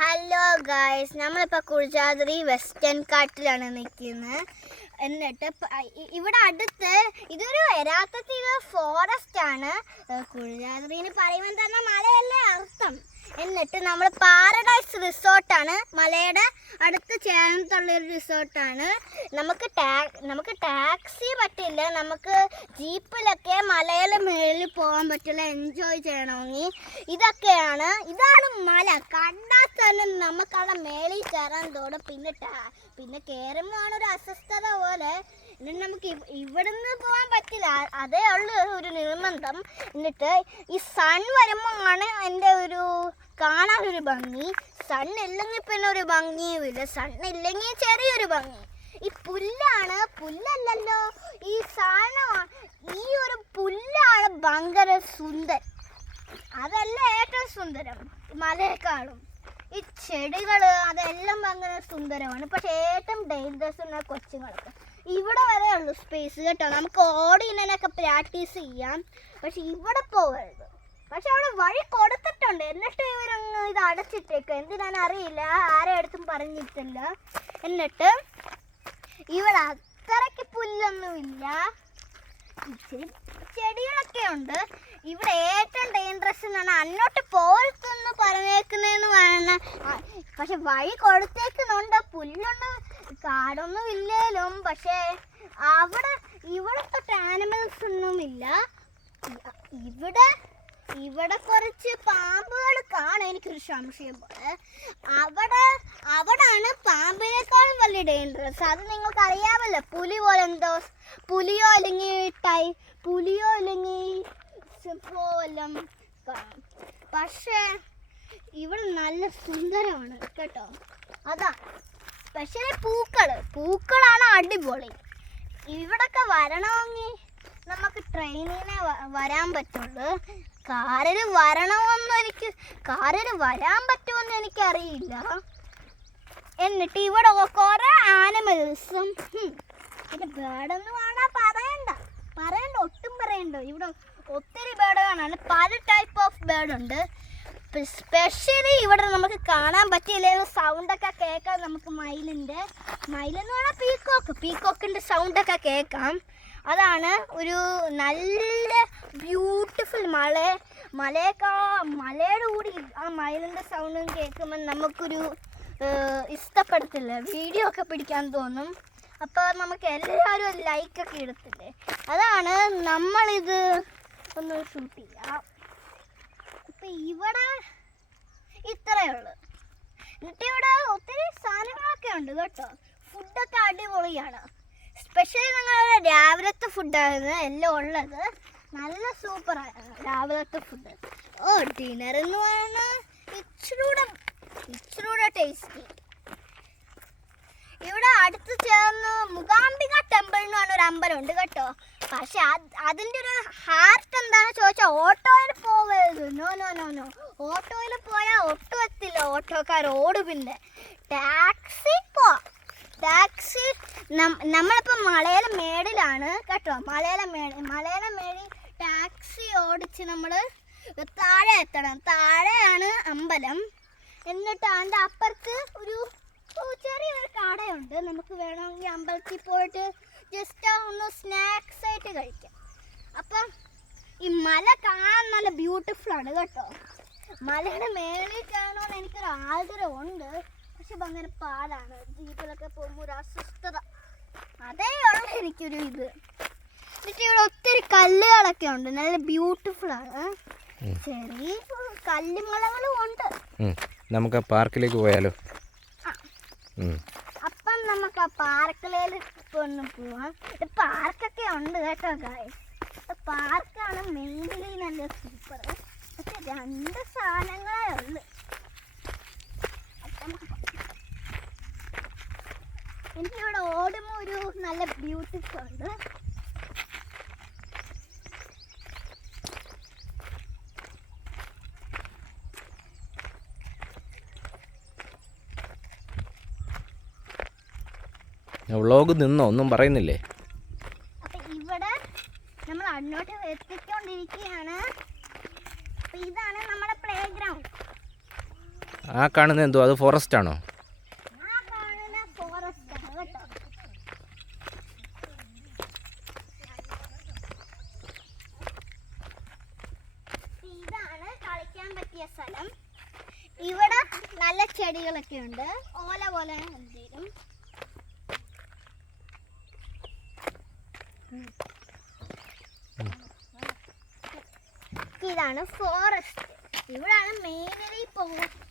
Hello guys, നമ്മളിപ്പോൾ കുഴിച്ചാതിരി western കാട്ടിലാണ് നിൽക്കുന്നത്. എന്നിട്ട് ഇവിടെ അടുത്ത് ഇതൊരു യഥാർത്ഥത്തിൽ ഫോറസ്റ്റ് ആണ്. കുഴിച്ചാതിരിന്ന് പറയുമ്പോൾ തന്നെ മലയല്ലേ അർത്ഥം. എന്നിട്ട് നമ്മൾ പാരഡൈസ് റിസോർട്ടാണ്, മലയുടെ അടുത്ത് ചേർന്നിട്ടുള്ളൊരു റിസോർട്ടാണ്. നമുക്ക് ടാക്സി പറ്റില്ല, നമുക്ക് ജീപ്പിലൊക്കെ മലയുടെ മേളിൽ പോകാൻ പറ്റില്ല. എൻജോയ് ചെയ്യണമെങ്കിൽ ഇതാണ് മല. കണ്ടാൽ തന്നെ നമുക്കവിടെ മേളിൽ കയറാൻ തോന്നും. പിന്നെ കയറുമ്പോഴാണ് ഒരു അസ്വസ്ഥത പോലെ. എന്നിട്ട് നമുക്ക് ഇവിടുന്ന് പോകാൻ പറ്റില്ല, അതേ ഉള്ളു ഒരു നിർബന്ധം. എന്നിട്ട് ഈ സൺ വരുമ്പോൾ ആണ് എൻ്റെ ഒരു കാണാനൊരു ഭംഗി. സണ്ണില്ലെങ്കിൽ പിന്നെ ഒരു ഭംഗിയുമില്ല, സണ്ണില്ലെങ്കിൽ ചെറിയൊരു ഭംഗി. ഈ പുല്ലല്ലല്ലോ, ഈ സാധനമാണ്, ഈ ഒരു പുല്ലാണ് ഭയങ്കര സുന്ദരം. അതല്ല ഏറ്റവും സുന്ദരം മലയെക്കാളും. ഈ ചെടികൾ അതെല്ലാം ഭയങ്കര സുന്ദരമാണ്. പക്ഷെ ഏറ്റവും ഡേഞ്ചറസ് എന്ന കൊച്ചുങ്ങൾക്ക് ഇവിടെ വരെ ഉള്ളു സ്പേസ് കേട്ടോ. നമുക്ക് ഓടിനൊക്കെ പ്രാക്ടീസ് ചെയ്യാം, പക്ഷെ ഇവിടെ പോകരുത്. പക്ഷെ അവിടെ വഴി കൊടുത്തിട്ടുണ്ട്, എന്നിട്ട് ഇവരങ്ങ് ഇത് അടച്ചിട്ടേക്കും. എന്തിനാണെന്ന് അറിയില്ല, ആരെ അടുത്തും പറഞ്ഞിട്ടില്ല. എന്നിട്ട് ഇവിടെ അത്രയ്ക്ക് പുല്ലൊന്നുമില്ല, ഇച്ചിരി ചെടികളൊക്കെ ഉണ്ട്. ഇവിടെ ഏറ്റവും ഡേഞ്ചറസ് എന്നാണ് അങ്ങോട്ട് പോലത്തൊന്ന് പറഞ്ഞേക്കുന്നതെന്ന് പറയണ. പക്ഷെ വഴി കൊടുത്തേക്കുന്നുണ്ട്, പുല്ലൊന്നും കാടൊന്നും ഇല്ലേലും. പക്ഷേ ഇവിടെ തൊട്ട് ആനിമൽസ് ഒന്നുമില്ല. ഇവിടെ കുറച്ച് പാമ്പുകൾ കാണാൻ എനിക്കൊരു സംശയം പോലെ. അവിടാണ് പാമ്പിനേക്കാളും വലിയ ഡേഞ്ചറസ്. അത് നിങ്ങൾക്ക് അറിയാമല്ലോ, പുലിയോ അല്ലെങ്കിൽ സിംഹം കാണും. പക്ഷേ ഇവിടെ നല്ല സുന്ദരമാണ് കേട്ടോ. അതാ പക്ഷേ പൂക്കളാണ് അടിപൊളി. ഇവിടൊക്കെ വരണമെങ്കിൽ നമുക്ക് ട്രെയിനിനെ വരാൻ പറ്റുള്ളൂ. കാറിൽ വരാൻ പറ്റുമെന്ന് എനിക്കറിയില്ല. എന്നിട്ട് ഇവിടെ കുറേ ആനിമൽസും പിന്നെ ബേർഡൊന്നും കാണാൻ പറയണ്ട, ഒട്ടും പറയണ്ട. ഇവിടെ ഒത്തിരി ബേർഡ് കാണാൻ, പല ടൈപ്പ് ഓഫ് ബേർഡ് ഉണ്ട്. സ്പെഷ്യലി ഇവിടെ നമുക്ക് കാണാൻ പറ്റിയില്ലെങ്കിൽ സൗണ്ടൊക്കെ കേൾക്കാം. നമുക്ക് മയിലെന്ന് പറഞ്ഞാൽ പീക്കോക്കിൻ്റെ സൗണ്ടൊക്കെ കേൾക്കാം. അതാണ് ഒരു നല്ല ബ്യൂട്ടിഫുൾ മലയുടെ കൂടി ആ മയിലിൻ്റെ സൗണ്ടും കേൾക്കുമ്പോൾ നമുക്കൊരു ഇഷ്ടപ്പെടത്തില്ല, വീഡിയോ ഒക്കെ പിടിക്കാൻ തോന്നും. അപ്പോൾ നമുക്ക് എല്ലാവരും ഒരു ലൈക്കൊക്കെ ഇടത്തില്ലേ, അതാണ് നമ്മളിത് ഒന്ന് ഷൂട്ട് ചെയ്യാം. ഇപ്പം ഇവിടെ ഇത്രയേ ഉള്ളൂ. എന്നിട്ട് ഇവിടെ ഒത്തിരി സാധനങ്ങളൊക്കെ ഉണ്ട് കേട്ടോ. ഫുഡൊക്കെ അടിപൊളിയാണ്. സ്പെഷ്യലി ഞങ്ങളുടെ രാവിലത്തെ ഫുഡാണ് എല്ലാം ഉള്ളത്. നല്ല സൂപ്പറാണ് രാവിലത്തെ ഫുഡ്. ഡിന്നർ എന്ന് പറഞ്ഞാൽ ഇച്ചിരൂടെ ടേസ്റ്റി. ഇവിടെ അടുത്ത് ചേർന്ന് മൂകാംബിക ടെമ്പിൾ എന്ന് പറഞ്ഞൊരു അമ്പലമുണ്ട് കേട്ടോ. പക്ഷെ അതിൻ്റെ ഒരു ഹാർട്ട് എന്താണെന്ന് ചോദിച്ചാൽ ഓട്ടോയിൽ പോകരുത്. നോ, ഓട്ടോയിൽ പോയാൽ ഒട്ടും എത്തില്ല, ഓട്ടോക്കാർ ഓടും. പിന്നെ ടാക്സി നമ്മളിപ്പോൾ മലയുടെ മേടിലാണ് കേട്ടോ. മലയുടെ മേടിൽ ടാക്സി ഓടിച്ച് നമ്മൾ താഴെ എത്തണം. താഴെയാണ് അമ്പലം. എന്നിട്ട് അതിൻ്റെ അപ്പുറത്ത് ഒരു ചെറിയൊരു കടയുണ്ട്. നമുക്ക് വേണമെങ്കിൽ അമ്പലത്തിൽ പോയിട്ട് ജസ്റ്റ് ഒന്ന് സ്നാക്സ് ആയിട്ട് കഴിക്കാം. അപ്പം ഈ മല കാണാൻ നല്ല ബ്യൂട്ടിഫുള്ളാണ് കേട്ടോ. മലയുടെ മേളിൽ കാണുമെന്ന് എനിക്കൊരു ആഗ്രഹമുണ്ട്, പക്ഷെ ഭയങ്കര പാടാണ്. ജീപ്പിലൊക്കെ പോകുമ്പോൾ ഒരു അസ്വസ്ഥത, അതേ ഉള്ളൂ എനിക്കൊരു ഇത്. എന്നിട്ട് ഇവിടെ ഒത്തിരി കല്ലുകളൊക്കെ ഉണ്ട്, നല്ല ബ്യൂട്ടിഫുള്ളാണ്. ചെറിയ കല്ലുമലകളും ഉണ്ട്. നമുക്ക് പാർക്കിലേക്ക് പോയാലോ? അപ്പം നമുക്ക് ആ പാർക്കിലേക്ക് ഒന്ന് പോവാം. പാർക്കൊക്കെ ഉണ്ട് കേട്ടോ ഗായ്സ്. പാർക്കാണ് മെയിൻലി നല്ല സൂപ്പർ. പക്ഷെ 2 സാധനങ്ങളേ ഉള്ളു. എനിക്കിവിടെ ഓടുമ്പോൾ ഒരു നല്ല ബ്യൂട്ടിഫുൾ ഉണ്ട്. വ്ളോഗ് നിന്നോ? ഒന്നും പറയുന്നില്ലേ? അപ്പം ഇവിടെ നമ്മൾ അങ്ങോട്ട് എത്തിക്കൊണ്ടിരിക്കുകയാണ്. അപ്പം ഇതാണ് നമ്മുടെ പ്ലേ ഗ്രൗണ്ട്. ആ കാണുന്നത് എന്തോ അത് ഫോറസ്റ്റ് ആണോ? ആ കാണുന്ന ഫോറസ്റ്റ് ആണ് കേട്ടോ. ഇതാണ് കളിക്കാൻ പറ്റിയ സ്ഥലം. ഇവിടെ നല്ല ചെടികളൊക്കെ ഉണ്ട്, ഓല പോലെ എന്തെങ്കിലും. ഇതാണ് ഫോറസ്റ്റ്. ഇവിടാണ് മെയിനലി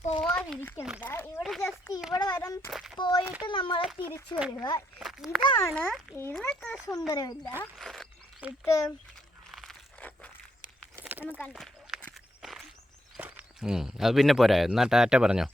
പോവാതിരിക്കുന്നത്. ഇവിടെ ജസ്റ്റ് ഇവിടെ വരെ പോയിട്ട് നമ്മൾ തിരിച്ചു വരിക. ഇതാണ് ഇതിനത്ര സുന്ദരമില്ല. ഇട്ട് നമുക്ക് അത് പിന്നെ പോരാ. എന്നാൽ ടാറ്റ പറഞ്ഞോ.